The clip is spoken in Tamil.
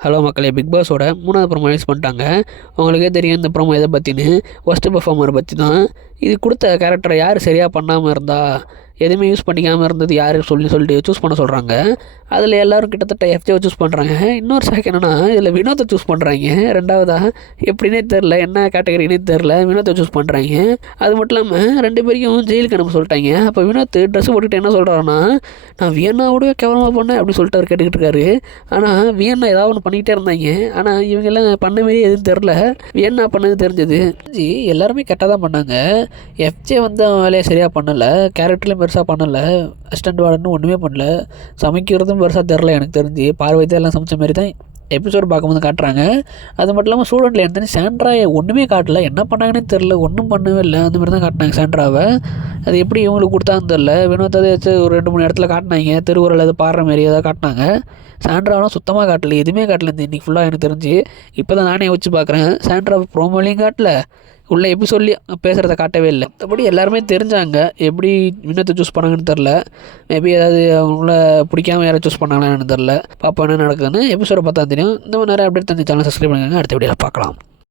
ஹலோ மக்களே பிக் பாஸோட மூணாவது ப்ரோமோ ரிலீஸ் பண்ணிட்டாங்க. அவங்களுக்கே தெரியும் இந்த ப்ரோமோ எதை பற்றின்னு ஃபஸ்ட்டு பர்ஃபார்மர் பற்றி தான் இது கொடுத்த கேரக்டரை யார் சரியாக பண்ணாமல் இருந்தா எதுவுமே யூஸ் பண்ணிக்காமல் இருந்தது யார் சொல்லி சொல்லிட்டு சூஸ் பண்ண சொல்கிறாங்க அதில் எல்லோரும் கிட்டத்தட்ட எஃப்ஜேவை சூஸ் பண்ணுறாங்க இன்னொரு சாக்கு என்னென்னா இதில் வினோத்தை சூஸ் பண்ணுறாங்க ரெண்டாவதாக எப்படின்னே தெரில என்ன கேட்டகரினே தெரில வினோத்தை சூஸ் பண்ணுறாங்க அது மட்டும் இல்லாமல் ரெண்டு பேருக்கும் ஜெயிலுக்கு அனுப்ப சொல்லிட்டாங்க. அப்போ வினோத் ட்ரெஸ் போட்டுக்கிட்டு என்ன சொல்கிறாருன்னா நான் வியன்னாவோடவே கேவலமாக பண்ணேன் அப்படின்னு சொல்லிட்டு அவர் கேட்டுக்கிட்டு இருக்காரு. ஆனால் வியன்னா ஏதாவது ஒன்று பண்ணிக்கிட்டே இருந்தாங்க. ஆனால் இவங்கெல்லாம் பண்ண மாரி எதுவும் தெரில வியன்னா பண்ணது தெரிஞ்சது. ஜி எல்லாருமே கெட்டதாக தான் பண்ணாங்க. எஃப்ஜே வந்து அவன் வேலையை சரியாக பண்ணலை. கேரக்டர்லையும் பெருசாக பண்ணலை. அசிஸ்டன்ட் வார்டனும் ஒன்றுமே பண்ணல. சமைக்கிறதும் பெருசாக தெரில எனக்கு தெரிஞ்சு. பார்வை எல்லாம் சமைச்ச மாதிரி தான் எபிசோடு பார்க்கும்போது காட்டுறாங்க. அது மட்டும் இல்லாமல் ஸ்டூடெண்ட்டில் எந்த சாண்ட்ராயை ஒன்றுமே காட்டல. என்ன பண்ணாங்கன்னே தெரில ஒன்றும் பண்ணவே இல்லை. அந்த மாதிரி தான் காட்டினாங்க சாண்ட்ராவை. அது எப்படி இவங்களுக்கு கொடுத்தான்னு தெரில வினோத் அதை வச்சு ஒரு ரெண்டு மூணு இடத்துல காட்டினாங்க. திருவுருள் அது பாடுற மாதிரி ஏதாவது காட்டினாங்க. சாண்ட்ராவெலாம் சுத்தமாக காட்டல. எதுவுமே காட்டல. இந்த இன்றைக்கி ஃபுல்லாக எனக்கு தெரிஞ்சு. இப்போ தான் நானே வச்சு பார்க்குறேன். சாண்ட்ரா ப்ரோமோலையும் காட்டல. உள்ள எப்படி சொல்லி பேசுகிறத காட்டவே இல்லை. மற்றபடி எல்லாருமே தெரிஞ்சாங்க எப்படி வினத்தை சூஸ் பண்ணாங்கன்னு தெரில மேபி ஏதாவது அவங்கள பிடிக்காம யாரை சூஸ் பண்ணாங்களான்னு தெரில பாப்பா என்ன நடக்குதுன்னு எபிசோட பார்த்தா தெரியும். இந்த மாதிரி நிறைய அப்டேட் தந்து சேனல் சப்ஸ்கிரைப் பண்ணுங்க அடுத்த வீடியோவில் பார்க்கலாம்.